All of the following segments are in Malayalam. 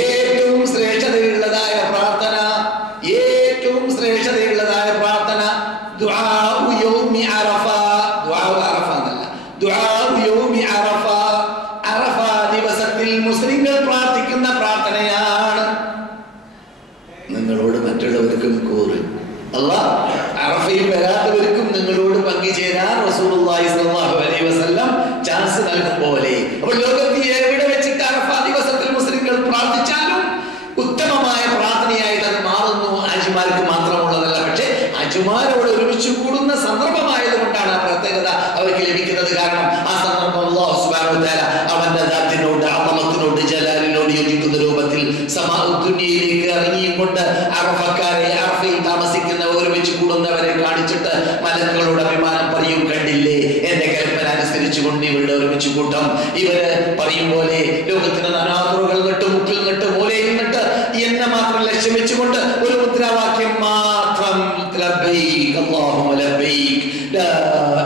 ഏറ്റവും ശ്രേഷ്ഠതയുള്ളതായ പ്രാർത്ഥന, ഏറ്റവും ശ്രേഷ്ഠതയുള്ളതായ പ്രാർത്ഥന ദുആഉ യൗമി അറഫ. ദുആഉ അറഫ എന്നല്ല, ദുആഉ യൗമി അറഫ. അറഫ ദിവസത്തിൽ മുസ്ലിങ്ങൾ പ്രാർത്ഥിക്കുന്ന പ്രാർത്ഥനയാണ്. നിങ്ങളോട് മറ്റുള്ളവർക്കും കൂറ്, അല്ലാഹ് അറഫയിൽ വരാത്തവർക്കും നിങ്ങളോട് പങ്കുചേരാൻ റസൂലുള്ളാഹി സ്വല്ലല്ലാഹു അലൈഹി വസല്ലം ചാൻസ് നൽകും പോലെ. അപ്പോൾ ലോകത്ത് എവിടെ വെച്ചിട്ട് അറഫ ദിവസത്തിൽ മുസ്ലിങ്ങൾ പ്രാർത്ഥിച്ചാലും ഉത്തമമായ പ്രാർത്ഥനയായിട്ട് അത് മാറുന്നു. ഹാജിമാർക്ക് മാത്രമുള്ളതല്ല, പക്ഷേ ഹാജിമാരോട് ഒരുമിച്ച് കൂടുന്ന സന്ദർഭമായത് കൊണ്ടാണ് ആ പ്രത്യേകത അവർക്ക് ലഭിക്കുന്നത്. കാരണം ആ സന്ദർഭം അല്ലാഹു സുബ്ഹാനഹു വ തആല അവന്റെ ദാത്തിനോട്, അളമത്തിനോട്, ജലാലിനോട് യോജിക്കുന്ന രൂപത്തിൽ സമാഉദ്ദുനിയയിലേക്ക് ഇറങ്ങിയും കൊണ്ട് അറഫക്കാരെ, അറഫയിൽ താമസിക്കുന്ന ഒരുമിച്ച് കൂടുന്നവരെ കാണിച്ചിട്ട് മലക്കുകളോട് അഭിമാനം പറയും, കണ്ടില്ലേ എന്റെ കൽപ്പന അനുസരിച്ചുകൊണ്ട് ഇവരുടെ ഒരുമിച്ച് കൂട്ടം. ഇവര് പറയും പോലെ ലോകത്തിന് നാനാതുറകൾ നിട്ട്, മുക്കിൽ നിട്ട്, മൂലയിൽ നിട്ട് എന്നെ മാത്രം ലക്ഷ്യം വെച്ചുകൊണ്ട് ഒരു മുദ്രാവാക്യം മാത്രം, ലബ്ബൈക് അല്ലാഹുമ്മ ലബ്ബൈക് ലാ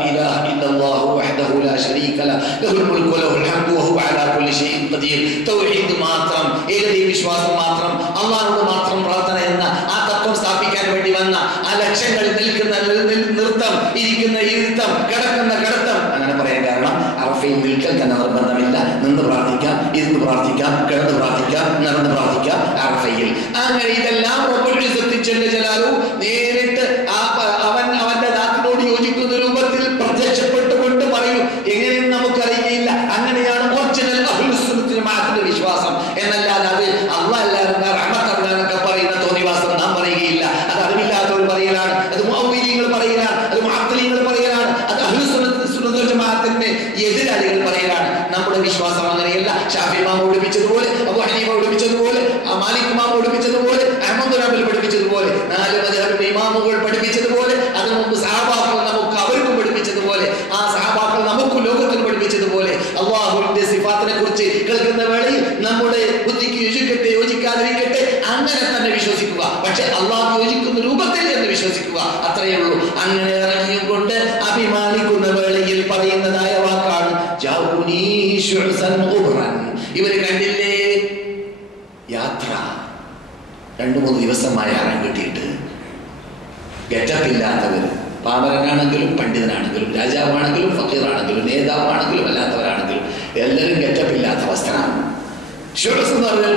ഇലാഹ ഇല്ലല്ലാഹു വഹ്ദഹു ലാ ശരീക ലഹു ലഹുൽ മുൽക്കു വലഹുൽ ഹംദു വഹുവ അലാ കുല്ലി ഷൈഇൻ ഖദീർ. തൗഹീദ് മാത്രം, ഏകദൈവ വിശ്വാസം മാത്രം, അല്ലാഹുവോട് മാത്രം പ്രാർത്ഥന എന്ന ആ തത്വം സ്ഥാപിക്കാൻ വേണ്ടി വന്ന ആ ലക്ഷ്യങ്ങളിൽ നിൽക്കുന്ന നൃത്തം, ഇരിക്കുന്ന ഇരുത്തം, കിടക്കുന്ന കിടത്തം, അങ്ങനെ പറയാൻ കാരണം അറഫയിൽ നിൽക്കൽ തന്നെ നിർബന്ധമില്ല. നിന്ന് പ്രാർത്ഥിക്കാം, ഇരുന്ന് പ്രാർത്ഥിക്കാം, കിടന്ന് പ്രാർത്ഥിക്കാം, നടന്ന് പ്രാർത്ഥിക്കാം അറഫയിൽ. അങ്ങനെ ഇതെല്ലാം റബ്ബുൽ ഇസ്സത്ത് ജല്ല ജലാലുഹു നേരിട്ട് അവന്റെ ദാത്തിനോട് യോജിക്കുന്ന രൂപത്തിൽ പ്രത്യക്ഷപ്പെട്ടുകൊണ്ട് പറയും. എങ്ങനെയെന്ന് നമുക്കറിയില്ല. അങ്ങനെയാണ് ഒറിജിനൽ അഹ്ലുസ് സുന്നത്ത് ജമാഅത്തിന്റെ വിശ്വാസം. എന്നല്ലാതെ അത് അല്ലാഹ് എല്ലാവരും റഹ്മത്ത് അല്ലാഹ് പറയുന്ന തോന്നിവാസം നാം പറയുകയില്ല. അത് അറിവില്ലാത്തവർ പറയലാണ്, അത് മുഅവ്വിലീങ്ങൾ പറയലാണ്, അത് മുഅത്തലീങ്ങൾ പറയലാണ്, അത് അഹ്ലുസ് സുന്നത്ത് ജമാഅത്തിന്റെ എതിരാളികൾ പറയലാണ്. നമ്മുടെ വിശ്വാസം അങ്ങനെയല്ല. ഷാഫി ഇമാം പഠിപ്പിച്ചതുപോലെ, അബൂ ഹനീഫ പഠിപ്പിച്ചതുപോലെ, മാലിക് ഇമാം പഠിപ്പിച്ചതുപോലെ, അഹ്മദ് ബിൻ ഹംബൽ പഠിപ്പിച്ചതുപോലെ, 4 മദ്ഹബിന്റെ ഇമാമുകൾ പഠിപ്പിച്ചതുപോലെ, അതിനു മുമ്പ് സഹാബാക്കൾ നമുക്ക് അവർക്കും പഠിപ്പിച്ചതുപോലെ, ആ സഹാബാക്കൾ നമുക്ക് ലോകത്തിന് പഠിപ്പിച്ചതുപോലെ അല്ലാഹുവിന്റെ സിഫാത്തിനെ കുറിച്ച് കേൾക്കുന്ന വേളയിൽ നമ്മുടെ ബുദ്ധിക്ക് യോജിക്കട്ടെ യോജിക്കാതിരിക്കട്ടെ അങ്ങനെ തന്നെ വിശ്വസിക്കുക. പക്ഷെ അല്ലാഹു യോജിക്കുന്ന രൂപത്തിൽ എന്ന് വിശ്വസിക്കുക, അത്രയേ ഉള്ളൂ. അങ്ങനെ ഇറങ്ങിയും കൊണ്ട് അഭിമാനിക്കുന്ന വേളയിൽ പറയുന്നതായ വാക്കാണ് ജാഊനി ശുഅസൻ ഖുബ്റൻ. ഇവര് കണ്ടില്ലേ യാത്ര 2-3 ദിവസമായി അറം കിട്ടിയിട്ട് ഗെറ്റപ്പില്ലാത്തവർ, പാമരനാണെങ്കിലും പണ്ഡിതനാണെങ്കിലും രാജാവാണെങ്കിലും ഫക്കീറാണെങ്കിലും നേതാവാണെങ്കിലും അല്ലാത്തവരാണെങ്കിലും എല്ലാവരും ഗെറ്റപ്പില്ലാത്ത വസ്ത്രമാണ്. ഷുഅസ് എന്ന് പറഞ്ഞാൽ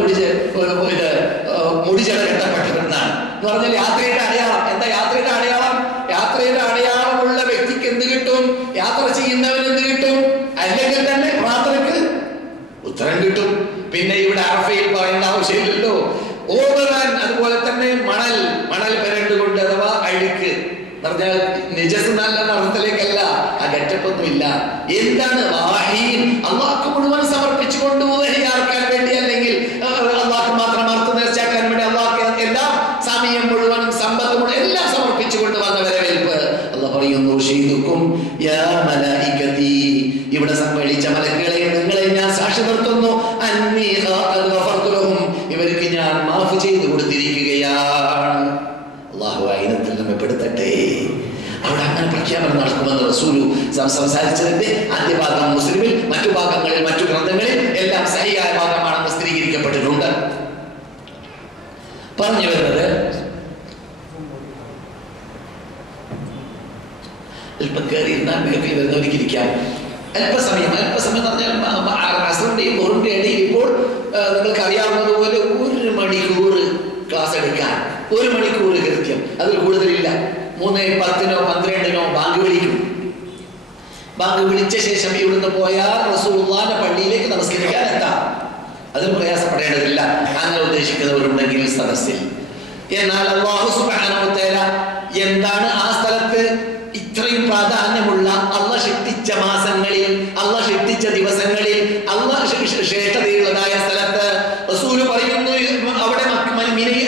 മുടിചട കെട്ടപ്പെട്ടവരെന്നാണ് എന്ന് പറഞ്ഞാൽ യാത്രയുടെ അടയാളം. എന്താ യാത്രയുടെ അടയാളം? യാത്രയുടെ അടയാളമുള്ള വ്യക്തിക്ക് എന്ത് കിട്ടും? യാത്ര ചെയ്യുന്നവൻ എന്ത് കിട്ടും? അല്ലെങ്കിൽ തന്നെ പ്രാർത്ഥനയ്ക്ക് ഉത്തരം കിട്ടും. പിന്നെ ഇവിടെ അറഫയിൽ പറയേണ്ട ആവശ്യമില്ലല്ലോ. ഓവറാൻ അതുപോലെ തന്നെ മണൽ പെരണ്ടുകൊണ്ട്, അഥവാ അഴുക്ക് പറഞ്ഞാൽ നിജസ് നല്ല അർത്ഥത്തിലേക്കല്ല, ആ ഗെറ്റപ്പൊന്നും ഇല്ല. എന്താണ് അള്ളാഹ്ക്ക് മുഴുവൻ സമർപ്പിച്ചുകൊണ്ട് ആർക്കാൻ വേണ്ടി, അല്ലെങ്കിൽ അള്ളാഹ്ക്ക് മാത്രം അർത്ഥം നേർച്ചാക്കാൻ വേണ്ടി, അള്ളാഹ്ക്ക് എല്ലാം സമയം മുഴുവനും സമ്പത്ത് മുഴുവൻ എല്ലാം സമർപ്പിച്ചുകൊണ്ട് വന്ന വരവേൽപ്പ്. അള്ളാഹ് പറയുന്നു ഷഹീദുക്കും യാ മലായികതി, ഇവിടെ സമ്മേളിച്ച മലക്കുകളെ നിങ്ങളെ ഞാൻ സാക്ഷി നിർത്തുന്നു, അന്നീ ഖദ് ഗഫർതു ലഹും, ഇവർക്ക് ഞാൻ മാഫ് ചെയ്തു കൊടുത്തിരിക്കുകയാണ്. അല്ലാഹു ആയിരത്തിൽ നമ്മെ പെടുത്തട്ടെ. അവിടെ അങ്ങനെ പ്രഖ്യാപനം നടക്കുമെന്ന് റസൂലു സംസാരിച്ചതിന്റെ ആദ്യ ഭാഗം മുസ്ലിമിൽ, മറ്റു ഭാഗങ്ങളിൽ, മറ്റു ഗ്രന്ഥങ്ങളിൽ എല്ലാം സഹിയായ ഭാഗമാണെന്ന് സ്ഥിരീകരിക്കപ്പെട്ടിട്ടുണ്ട്. പറഞ്ഞു വരുന്നത് അല്പം കയറിയിരുന്നാൽ മികപ്പിൽ വരുന്നവരിക്കിരിക്കാം. അല്പസമയം എന്ന് പറഞ്ഞാൽ അസറിന്റെയും ബോറിന്റെ ഇടയിൽ ഇപ്പോൾ നിങ്ങൾക്ക് അറിയാവുന്നതുപോലെ 1 മണിക്കൂർ ക്ലാസ് എടുക്കാൻ, 1 മണിക്കൂർ കൃത്യം, അതിൽ കൂടുതലില്ല. 3:10 12 ബാങ്ക് വിളിക്കും. ബാങ്ക് വിളിച്ച ശേഷം ഇവിടുന്ന് പോയാൽ റസൂലുള്ളാഹിന്റെ പള്ളിയിലേക്ക് നമസ്കരിക്കാൻ എത്താം. അതിൽ പ്രയാസപ്പെടേണ്ടതില്ല. അങ്ങനെ ഉദ്ദേശിക്കുന്നവരുണ്ടെങ്കിൽ സദസ്സിൽ. എന്നാൽ അല്ലാഹു സുബ്ഹാനഹു വ തആല എന്താണ് ആ സ്ഥലത്ത് ഇത്രയും പ്രാധാന്യമുള്ള, അല്ലാഹ് ശിക്ഷിച്ച മാസങ്ങളിൽ, അല്ലാഹ് ശിക്ഷിച്ച ദിവസങ്ങളിൽ, അല്ലാഹ് ശ്രേഷ്ഠതയുള്ളതായ സ്ഥലത്ത് റസൂൽ പറയുന്നു, അവിടെ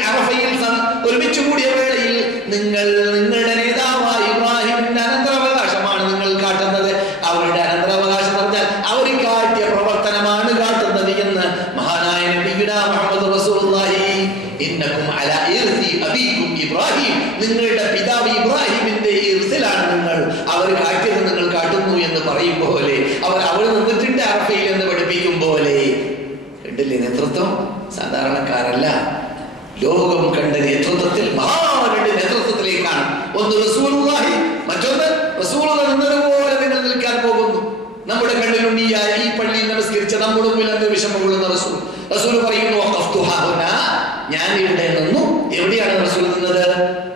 അറഫയിൽ ഒരുമിച്ച് കൂടിയ വേളയിൽ നിങ്ങളുടെ നേതാവായ ഇബ്രാഹിമിന്റെ അനന്തരാവകാശമാണ് നിങ്ങൾ കാട്ടുന്നത്. അവരുടെ അനന്തരാവകാശം പറഞ്ഞാൽ അവർ കാട്ടിയ പ്രവർത്തനമാണ് കാട്ടുന്നത് എന്ന് മഹാനായ നബിയുനാ മുഹമ്മദ് റസൂലുള്ളാഹി ഇന്നകും അലാ ഇർസി അബീകും ഇബ്രാഹിം, നിങ്ങളുടെ പിതാവ് ഇബ്രാഹിമിന്റെ ഇർസിലാണ് നിങ്ങൾ, അവർ കാട്ടിയത് നിങ്ങൾ കാട്ടുന്നു എന്ന് പറയും പോലെ, അവർ നിന്നിട്ടുണ്ട് അറഫയിൽ എന്ന് പഠിപ്പിക്കും പോലെ. കണ്ടില്ലേ നേതൃത്വം? സാധാരണക്കാരല്ല. ലോകം കണ്ട നേതൃത്വത്തിൽ മഹാന്റെ നേതൃത്വത്തിലേക്കാണ്. ഒന്ന് റസൂലുള്ളാഹി, മറ്റൊന്ന് റസൂലുള്ളാഹി നിന്നതുപോലെ നിങ്ങൾ നിൽക്കാൻ പോകുന്നു. നമ്മുടെ കണ്ണിലുണ്ണിയായ ഈ പള്ളിയിൽ നമസ്കരിച്ച നമ്മുടെ മുമ്പിൽ എന്ത് വിഷമം കൊള്ളുന്ന റസൂൽ പറയുന്നു, ഞാൻ ഇവിടെ നിന്നു. എവിടെയാണ് റസൂൽ നിന്നത്?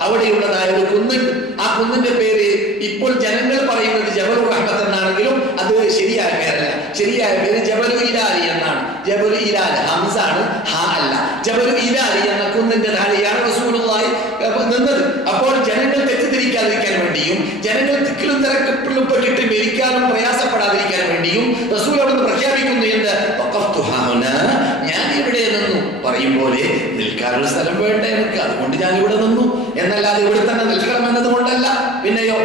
അവിടെയുള്ളതായ ഒരു കുന്നുണ്ട്. ആ കുന്നിന്റെ പേര് ഇപ്പോൾ ജനങ്ങൾ പറയുന്നത് ജബലുർ റഹ്മത്ത് എന്നാണെങ്കിലും അത് ശരിയായ പേരല്ല. ശരിയായ പേര് ജബലു ഇലാലി എന്നാണ്. ജബലു ഇലാൽ ഹംസാണ്, ഹ അല്ല. ജബലു ഇലാലി എന്ന കുന്നിന്റെ താഴെയാണ് റസൂലുള്ളാഹി നിന്നത്. അപ്പോൾ ജനങ്ങൾ തെറ്റിദ്ധരിക്കാതിരിക്കാൻ വേണ്ടിയും ജനങ്ങൾ തിക്കിലും തിരക്കിലും പെട്ടിട്ട് മരിക്കാനും പ്രയാസപ്പെടാതിരിക്കാൻ വേണ്ടിയും റസൂൽ അവിടെ പ്രഖ്യാപിക്കുന്നു എന്ത്? ഞാൻ ഇവിടെ നിന്നു. പറയും പോലെ നിൽക്കാനൊരു സ്ഥലം വേണ്ട എനിക്ക്, അതുകൊണ്ട് ഞാൻ ഇവിടെ നിന്നു എന്നല്ലാതെ ഇവിടെ തന്നെ നിൽക്കണം എന്നതുകൊണ്ടല്ല. പിന്നെയോ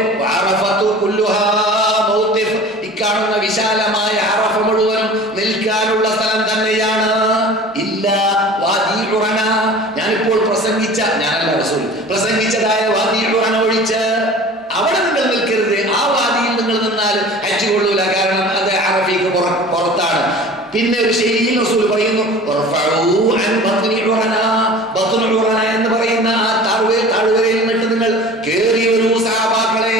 ഇക്കാണുന്ന വിശാലമായ അറഫ മുഴുവനും നിൽക്കാനുള്ള സ്ഥലം തന്നെയാണ്. ഇല്ല വാദി ഉറന, ഞാനിപ്പോൾ ഞാനല്ല റസൂൽ പ്രസംഗിച്ചതായ വാദി ഉറന ഒഴിച്ച് അവിടെ നിങ്ങൾ നിൽക്കരുത്. ആ വാദിയിൽ നിങ്ങൾ നിന്നാൽ ഹജ്ജ് കൊള്ളൂല, കാരണം അത് അറഫയ്ക്ക് പുറത്താണ്. പിന്നെ ഒരു ശൈലിയിൽ റസൂൽ പറയുന്നു, എന്ന് പറയുന്ന ആ താഴ്വരയിൽ നിന്നിട്ട് നിങ്ങൾ കേറി വരൂ സഹാബാക്കളെ.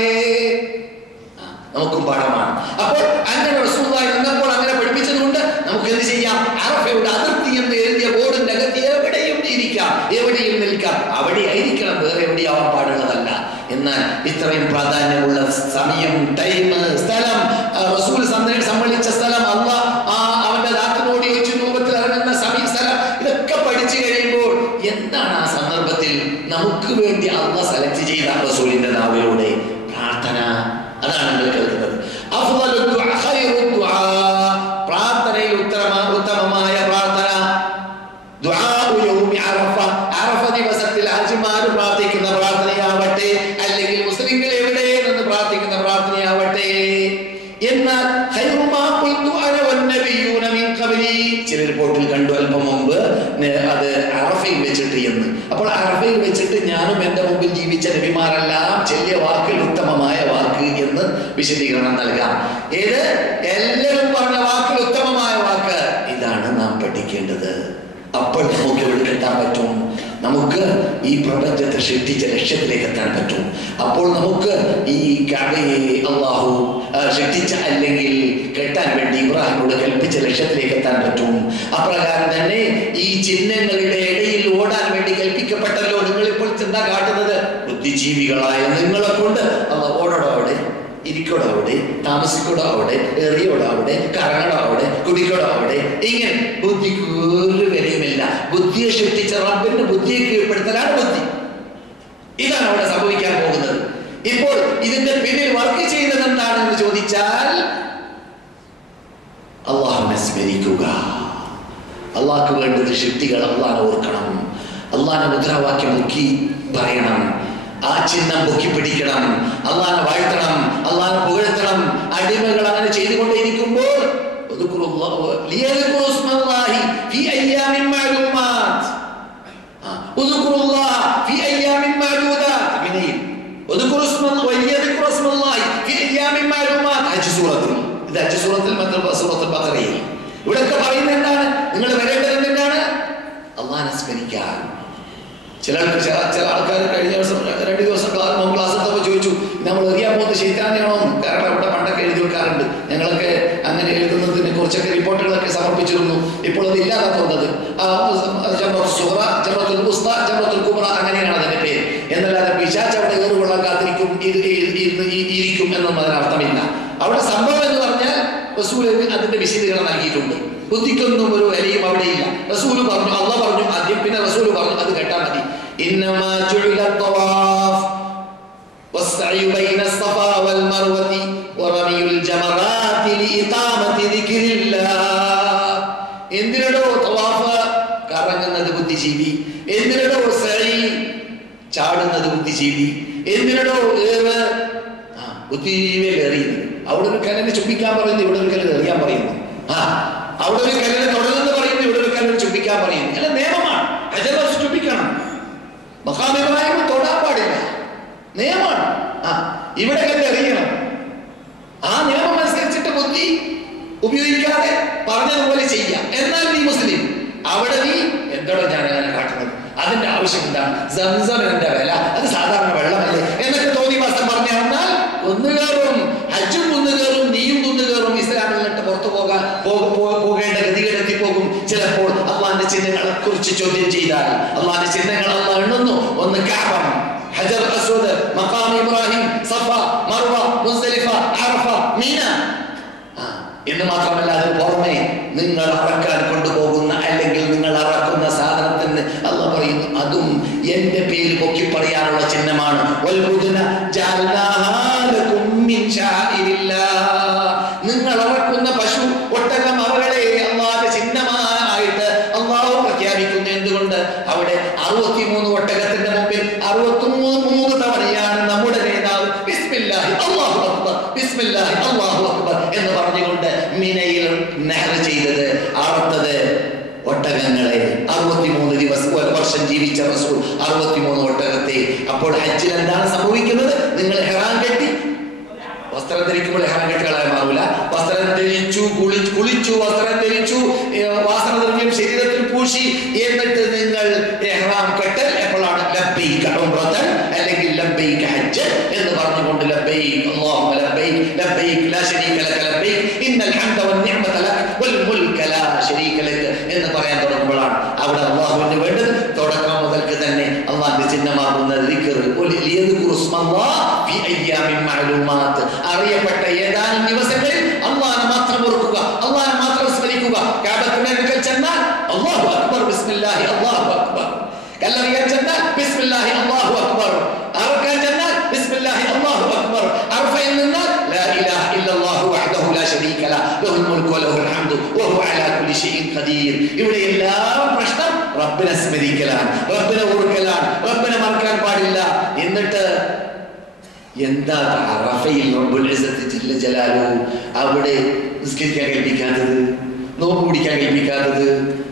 നമുക്കും പാഠമാണ്. അപ്പോൾ അങ്ങനെ റസൂലുള്ളാഹി നിന്നപ്പോൾ അങ്ങനെ പഠിപ്പിച്ചതുകൊണ്ട് നമുക്ക് എന്ത് ചെയ്യാം? അറഫയുടെ അതിർത്തി എന്ന് എഴുതിയ ബോർഡിന്റെ അകത്ത് എവിടെയും ഇരിക്കാം, എവിടെയും നിൽക്കാം. അവിടെ ആയിരിക്കണം, വേറെ എവിടെയാവാൻ പാടുള്ളതല്ല. എന്നാൽ ഇത്രയും പ്രാധാന്യമുള്ള സമയം, ടൈം, സ്ഥലം, റസൂൽ സമ്മേളിച്ച സ്ഥലം, അല്ലാഹ് അവന്റെ ദാത്തിനോട് യോജിച്ച രൂപത്തിൽ ഇറങ്ങുന്ന സമയം, സ്ഥലം, ഇതൊക്കെ പഠിച്ചു കഴിയുമ്പോൾ എന്താണ് ആ സന്ദർഭത്തിൽ നമുക്ക് വേണ്ടി അല്ലാഹ് സെലക്ട് ചെയ്ത റസൂലിന്റെ നാവിലൂടെ പ്രാർത്ഥന? അതാണ് നിങ്ങൾ കേൾക്കുന്നത്. പ്രാർത്ഥനയിൽ ഉത്തമമായ പ്രാർത്ഥന അറഫ ദിവസത്തിൽ ഹാജിമാർ പ്രാർത്ഥിക്കുന്ന പ്രാർത്ഥനയാവട്ടെ, അല്ലെങ്കിൽ മുസ്ലിങ്ങൾ എവിടെ നിന്ന് പ്രാർത്ഥിക്കുന്ന പ്രാർത്ഥനയാവട്ടെ. എന്നാൽ ചില റിപ്പോർട്ടിൽ കണ്ടു അല്പം മുമ്പ് അത് അറഫയിൽ വെച്ചിട്ട് എന്ന്. അപ്പോൾ അറഫയിൽ വെച്ചിട്ട് ഞാനും എന്റെ മുമ്പിൽ ജീവിച്ച നബിമാരെല്ലാം ചെല്ലിയ വാക്കിൽ ഉത്തമമായ വാക്ക് എന്ന് വിശദീകരണം നൽകാം. ഏത്? എല്ലാവരും പറഞ്ഞ വാക്കിൽ ഉത്തമമായ വാക്ക് ഇതാണ് നാം പഠിക്കേണ്ടത്. അപ്പോൾ നമുക്ക് എവിടെ എത്താൻ പറ്റും? നമുക്ക് ഈ പ്രപഞ്ചത്തെ സൃഷ്ടിച്ച ലക്ഷ്യത്തിലേക്ക് എത്താൻ പറ്റും. അപ്പോൾ നമുക്ക് ഈ കഅബയെ അല്ലാഹു സൃഷ്ടിച്ച അല്ലെങ്കിൽ കെട്ടാൻ വേണ്ടി ഇബ്രാഹിമിനോട് കൽപ്പിച്ച ലക്ഷ്യത്തിലേക്ക് എത്താൻ പറ്റും. അപ്രകാരം തന്നെ ഈ ചിഹ്നങ്ങളുടെ ഇടയിൽ ഓടാൻ വേണ്ടി കൽപ്പിക്കപ്പെട്ടല്ലോ. നിങ്ങളിപ്പോൾ എന്താ കാട്ടുന്നത്? ബുദ്ധിജീവികളായ നിങ്ങളെ കൊണ്ട് അല്ലാഹ് ഓടോടോ അവിടെ, ഇരിക്കോടോ അവിടെ, താമസിക്കോടോ അവിടെ, എറിയോടോ അവിടെ, കറങ്ങടോ അവിടെ, കുടിക്കോടോ അവിടെ, ഇങ്ങനെ ബുദ്ധിക്ക് ഒരു വിലയുമില്ല. ബുദ്ധിയെ സൃഷ്ടിച്ച റബ്ബിന്റെ ബുദ്ധിയെ കീഴ്പ്പെടുത്തലാണ് ബുദ്ധി. ഇതാണ് അവിടെ സംഭവിക്കാൻ പോകുന്നത്. ഇപ്പോൾ ഇതിന്റെ പിന്നിൽ വർക്ക് ചെയ്യുന്നത് എന്താണെന്ന് ചോദിച്ചാൽ അള്ളാഹുവിനെ സ്മരിക്കുക. അള്ളാഹ്ക്ക് വേണ്ടത് സൃഷ്ടികൾ അള്ളാഹനെ ഓർക്കണം, അള്ളാഹനെ മുദ്രാവാക്യം മുക്കി പറയണം, ആ ചിഹ്നം പൊക്കി പിടിക്കണം, അള്ളാഹനെ വാഴ്ത്തണം, അള്ളാഹനെ പുകഴ്ത്തണം. അടിമകൾ അങ്ങനെ ചെയ്തുകൊണ്ടേയിരിക്കുമ്പോൾ ഇവിടെയൊക്കെ പറയുന്നത് എന്താണ്? നിങ്ങൾ വരേണ്ടത് എന്താണ്? അള്ളാഹനെ സ്മരിക്കാൻ. ചില ആൾക്കാർ കഴിഞ്ഞ ദിവസം 2 ദിവസം ക്ലാസ് എടുത്തപ്പോൾ ചോദിച്ചു, നമ്മൾ എറിയാൻ പോകുന്ന ശൈത്താനെയാണോ? കാരണം ഇവിടെ പണ്ടൊക്കെ എഴുതി വെക്കാറുണ്ട്. ഞങ്ങളൊക്കെ അങ്ങനെ എഴുതുന്നതിനെ കുറിച്ചൊക്കെ റിപ്പോർട്ടുകളൊക്കെ സമർപ്പിച്ചിരുന്നു. ഇപ്പോൾ അത് ഇല്ലാതെ തോന്നുന്നത്. അങ്ങനെയാണ് അതിന്റെ പേര്. എന്നല്ലാതെ പിശാച് അവിടെ ഏറുകൊള്ളാൻ കാത്തിരിക്കും ഇരിക്കും എന്നൊന്നും അതിനർത്ഥമില്ല. അവിടെ സംഭവം എന്ന് പറഞ്ഞാൽ റസൂൽ അതിന്റെ വിശദീകരണം നൽകിയിട്ടുണ്ട്. ബുദ്ധിക്കൊന്നും ഒരു വിലയും അവിടെയില്ല. റസൂൽ പറഞ്ഞു, അള്ളാഹ് പറഞ്ഞു ആദ്യം, പിന്നെ റസൂൽ പറഞ്ഞു, അത് കേട്ടാ മതി. ഇന്നമാ ജുഇല തവാഫ് വസ്സഅയു ബൈന الصفا والمروة ورمي الجمرات لإقامة ذكر الله. എന്തിനോ തവാഫ് കറങ്ങുന്നത് ബുദ്ധിജീവി, എന്തിനോ സഅയ് ചാടുന്നത് ബുദ്ധിജീവി, എന്തിനോ ഏറ് ബുദ്ധിജീവിയെ എറിയുന്നത്. അവിടെ ഒരു കല്ലിനെ ചുംബിക്കാൻ പറയുന്നു, ഇവിടെ ഒരു കല്ലിന് എറിയാൻ പറയുന്നു. അവിടെ ഒരു കല്ലിനെ തൊടലെന്ന് പറയുന്നു, ഇവിടെ ഒരു കല്ലിനെ ചുംബിക്കാൻ പറയുന്നു. അല്ല, നിയമമാണ്. ഹജർ ചുംബിക്കണം, മഖാം ഇബ്രാഹിം തൊടാൻ പാടില്ല, നിയമമാണ്. ഇവിടെ കല്ല് എറിയണം. ആ നിയമം അനുസരിച്ചിട്ട് ബുദ്ധി ഉപയോഗിക്കാതെ പറഞ്ഞതുപോലെ ചെയ്യാം. എന്നാൽ നീ മുസ്ലിം, അവിടെ നീ എന്താണോ ഞാൻ അങ്ങനെ കാട്ടുന്നത്? അതിന്റെ ആവശ്യം എന്താണ്? സംസമിന്റെ വില അത് സാധാരണ വെള്ളമല്ലേ എന്നൊക്കെ തോന്നി മാസം പറഞ്ഞു വന്നാൽ കുന്നുകയറും, ഹജ്ജും കുന്നുകയറും, നീയും കുന്നുകയറും. ഇസ്ലാമിൽ നിന്നിട്ട് പുറത്തു പോകേണ്ട ഗതികേടെത്തി പോകും. ചിലപ്പോൾ അള്ളാന്റെ ചിഹ്നങ്ങളെ കുറിച്ച് ചോദ്യം ചെയ്താൽ അള്ളാന്റെ ചിഹ്നങ്ങൾ അള്ളാഹ് എണ്ണുന്നു. ഒന്ന് കഅബ, ഹജർ അസ്വദ്, മഖാം ഇബ്രാഹിം, സഫ, മർവ, മുസ്ദലിഫ, അറഫ, മീന എന്ന് മാത്രമല്ല അതിന് പുറമെ നിങ്ങൾ അറക്കാൻ കൊണ്ടുപോകുന്ന അല്ലെങ്കിൽ നിങ്ങൾ അറക്കുന്ന സാധനത്തിന് അള്ളാഹ് പറയുന്നു അതും എന്റെ പേര് പൊക്കി പറയാനുള്ള ചിഹ്നമാണ്. നിങ്ങൾ അറക്കുന്ന പശു, ഒട്ടകം, അവകളെ അള്ളാഹുവിന്റെ ചിഹ്നമായിട്ട് അള്ളാഹു പ്രഖ്യാപിക്കുന്നു. എന്തുകൊണ്ട്? അവിടെ 63 ഒട്ടകത്തിന്റെ മുമ്പിൽ 63 തവണയാണ് നമ്മുടെ നേതാവ് ബിസ്മില്ലാഹി അല്ലാഹു അക്ബർ, ബിസ്മില്ലാഹി അല്ലാഹു അക്ബർ എന്ന് പറഞ്ഞുകൊണ്ട് മിനയിൽ നെഹ്ർ ചെയ്തത്, അറുത്തത് ഒട്ടകങ്ങളെ. 63 ദിവസം, ഒരു വർഷം ജീവിച്ച റസൂൽ 63 ഒട്ടകത്തെ. അപ്പോൾ ഹജ്ജിൽ എന്താണ് സംഭവിക്കുന്നത്? നിങ്ങൾ ഇഹ്റാം കെട്ടി, വസ്ത്രം ധരിക്കുമ്പോൾ ഇഹ്റാം കെട്ടുകളായി മാറൂല. വസ്ത്രം ധരിച്ചു, കുളിച്ചു, വസ്ത്രം ധരിച്ചു, വാസനദ്രവ്യം ശരീരത്തിൽ പൂശി, എന്നിട്ട് നിങ്ങൾ ഇഹ്റാം കെട്ടൽ എപ്പോഴാണ്? ലബ്ബൈക ഉംറതൻ അല്ലെങ്കിൽ ലബ്ബൈക ഹജ്ജ് എന്ന് പറഞ്ഞുകൊണ്ട് ലബ്ബൈക അല്ലാഹുമ്മ ലബ്ബൈക ലബ്ബൈക ലാ ശരീക ലക ലബ്ബൈക ഇന്നൽ ഹംദ വന്നിഅമത ലക വൽ മുൽക ലാ ശരീക ലക എന്ന് പറയാൻ തുടങ്ങുമ്പോഴാണ് അവിടെ അല്ലാഹുവിന് വേണ്ടത് തുടക്കം മുതൽക്ക് തന്നെ അല്ലാഹുവിന്റെ ചിഹ്നമാകുന്ന ദിക്ർ, ലിയദ്കുറു ഇസ്മല്ലാഹ് ഫി അയ്യാമിൻ മഅലൂമാത്ത്, അറിയപ്പെട്ട ഏതാനും ദിവസങ്ങളിൽ അല്ലാഹുവിനെ മാത്രം ഓർക്കുക, അല്ലാഹുവിനെ മാത്രം സ്മരിക്കുക. കഅബത്തുൽ ചെന്നാൽ അല്ലാഹു അക്ബർ, ബിസ്മില്ലാഹി അല്ലാഹു അക്ബർ. കല്ലറിയാൻ ചെന്നാൽ ബിസ്മില്ലാഹി അല്ലാഹു അക്ബർ. അറക്കാൻ ചെന്നാൽ ബിസ്മില്ലാഹി അല്ലാഹു അക്ബർ. അർഫയിൽ നിന്നാൽ ലാ ഇലാഹ ഇല്ലല്ലാഹു വഹ്ദഹു ലാ ശരീക ലഹു ലഹുൽ മുൽക്കു വലഹുൽ ഹംദു വഹുവ അലാ കുല്ലി ഷൈഇൻ ഖദീർ. ഇവിടെ എല്ലാ പ്രശ്നം റബ്ബിനെ സ്മരിക്കലാണ്, റബ്ബിനെ ഓർക്കലാണ്, റബ്ബിനെ മറക്കാൻ പാടില്ല. എന്നിട്ട് എന്താ അറഫയിൽ റബ്ബുൽ ഇസ്സത്ത് ജല്ല ജലാലുഹു അവിടെ നിസ്കരിക്കാൻ കൽപ്പിക്കാത്തത്, നോമ്പ് പിടിക്കാൻ കൽപ്പിക്കാത്തത്,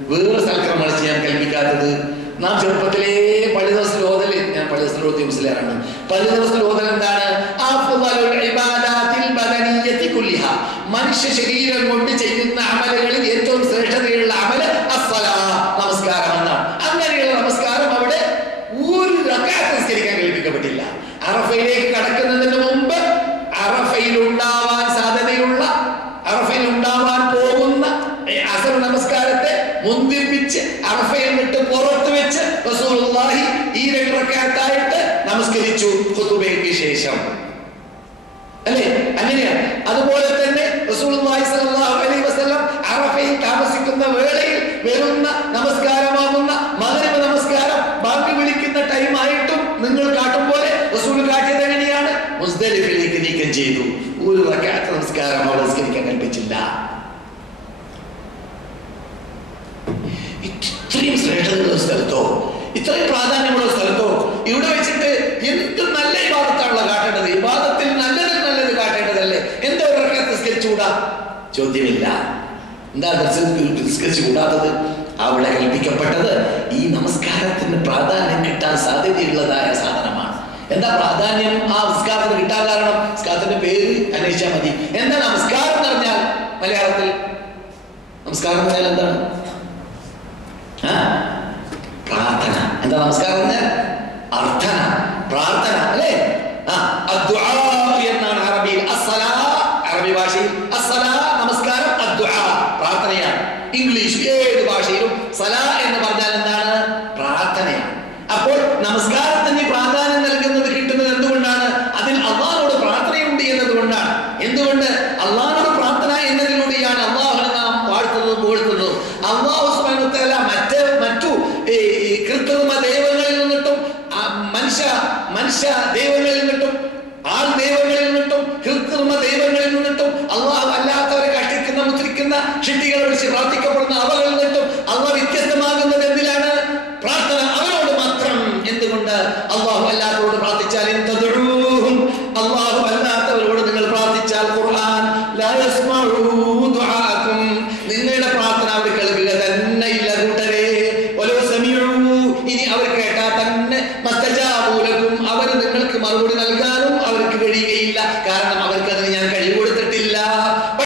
വേറെ സൽക്കർമ്മങ്ങൾ ചെയ്യാൻ കൽപ്പിക്കാത്തത്? നാം ചെറുപ്പത്തിലേ പള്ളി ദിവസത്തിൽ ഓതൽ, ഞാൻ പള്ളി ദിവസത്തിൽ ഓതിയ മുസ്ലിമാണ്, പള്ളി ദിവസത്തിൽ ഓതൽ എന്താണ്? മനുഷ്യ ശരീരം കൊണ്ട് ചെയ്യുന്ന അമലുകളിൽ ഏറ്റവും ശ്രേഷ്ഠതയുള്ള അമല് അസ്സലാ, നമസ്കാരം എന്നാണ്. അങ്ങനെയുള്ള നമസ്കാരം അവിടെ ഒരു റക്അത്ത് നിസ്കരിക്കാൻ കൽപ്പിക്കപ്പെട്ടില്ല. അറഫയിലേക്ക് കടക്കുന്നതിന് മുമ്പ് അറഫയിൽ ഉണ്ടാവാൻ സാധ്യതയുള്ള, അറഫയിൽ ഉണ്ടാവാൻ പോകുന്ന അസർ നമസ്കാരത്തെ മുന്തിപ്പിച്ച് അറഫയിൽ വിട്ട് പുറത്തു വെച്ച് റസൂലുള്ളാഹി ഈ 2 റക്അത്തായിട്ട് നമസ്കരിച്ചു ഖുതുബയ്ക്ക് ശേഷം, അല്ലേ? അങ്ങനെയാണ്. അതുപോലെ തന്നെ റസൂലുള്ളാഹി സ്വല്ലല്ലാഹു അലൈഹി വസല്ലം അറഫയിൽ താമസിക്കുന്ന വേളയിൽ വരുന്ന നമസ്കാരമാകുന്ന മഗ്രിബ് നമസ്കാരം ബാങ്ക് വിളിക്കുന്ന ടൈം ആയിട്ടും നിങ്ങൾ കാട്ടും പോലെ റസൂൽ കാട്ടിയത് എങ്ങനെയാണ്? മുസ്ദലിഫിലേക്ക് നീക്കം ചെയ്തു. ഒരു റക്അത്ത് നമസ്കാരം അവിടെ നിസ്കരിക്കാൻ കൽപ്പിച്ചില്ല. ഇത്രയും ശ്രേഷ്ഠതയുള്ള സ്ഥലത്തോ, ഇത്രയും പ്രാധാന്യമുള്ള സ്ഥലത്തോ ഇവിടെ വെച്ചിട്ട് എന്ത് നല്ല ഇബാദത്താണല്ലോ കാട്ടേണ്ടത്? ഇബാദത്തിൽ നല്ലത് കാട്ടേണ്ടതല്ലേ? എന്താ ഒരു റക്അത്ത് നിസ്കരിച്ചുകൂടാ? ചോദ്യമില്ല. എന്താ നിസ്കരിച്ചു കൂടാത്തത്? അവിടെ കൽപ്പിക്കപ്പെട്ടത് ഈ നമസ്കാരത്തിന് പ്രാധാന്യം കിട്ടാൻ സാധ്യതയുള്ളതായ സാധനമാണ്. എന്താ പ്രാധാന്യം ആ നമസ്കാരത്തിന് കിട്ടാൻ കാരണം? നമസ്കാരത്തിന്റെ പേര് അന്വേഷിച്ചാൽ മതി. എന്താ നമസ്കാരം എന്ന് പറഞ്ഞാൽ? മലയാളത്തിൽ നമസ്കാരം എന്ന് പറഞ്ഞാൽ എന്താണ്? പ്രാർത്ഥന. എന്താ നമസ്കാരം എന്ന്? അർത്ഥന, പ്രാർത്ഥന, അല്ലേ? അദ്ദുആ എന്നാണ് അറബിയിൽ. അസ്സലാ, അറബി ഭാഷയിൽ അസ്സലാ നമസ്കാരം, അദ്ദുആ പ്രാർത്ഥനയാണ്. ഇംഗ്ലീഷ് ഏത് ഭാഷയിലും സലാ എന്ന് പറഞ്ഞാൽ എന്താണ്? പ്രാർത്ഥനയാണ്. അപ്പോൾ നമസ്കാരത്തിന് പ്രാധാന്യം നൽകുന്നത് കിട്ടുന്നത് എന്തുകൊണ്ടാണ്? അതിൽ അല്ലാഹുവോട് പ്രാർത്ഥനയുണ്ട് എന്നതുകൊണ്ടാണ്. എന്തുകൊണ്ട്? അല്ലാഹുവോട് പ്രാർത്ഥന എന്നതിലൂടെയാണ് അല്ലാഹുവിനെ നാം വാഴ്ത്തുന്നതും പുകഴ്ത്തുന്നതും. അല്ലാഹു സുബ്ഹാനഹു വ തആല മറ്റു കൃത്രിമ ദൈവങ്ങളിൽ നിന്നിട്ടും മനുഷ്യ ദൈവങ്ങളിൽ നിന്നിട്ടും ആൾ ദൈവങ്ങളിൽ നിന്നിട്ടും കൃത്രിമ ദൈവങ്ങളിൽ നിന്നിട്ടും അല്ലാഹു അല്ലാത്തവരെ കഷ്ടിക്കുന്ന മുദ്രിക്കുന്ന ഷിട്ടികളെ വിളിച്ച് പ്രാർത്ഥിക്കപ്പെടുന്ന അവകളിൽ നിന്നിട്ടും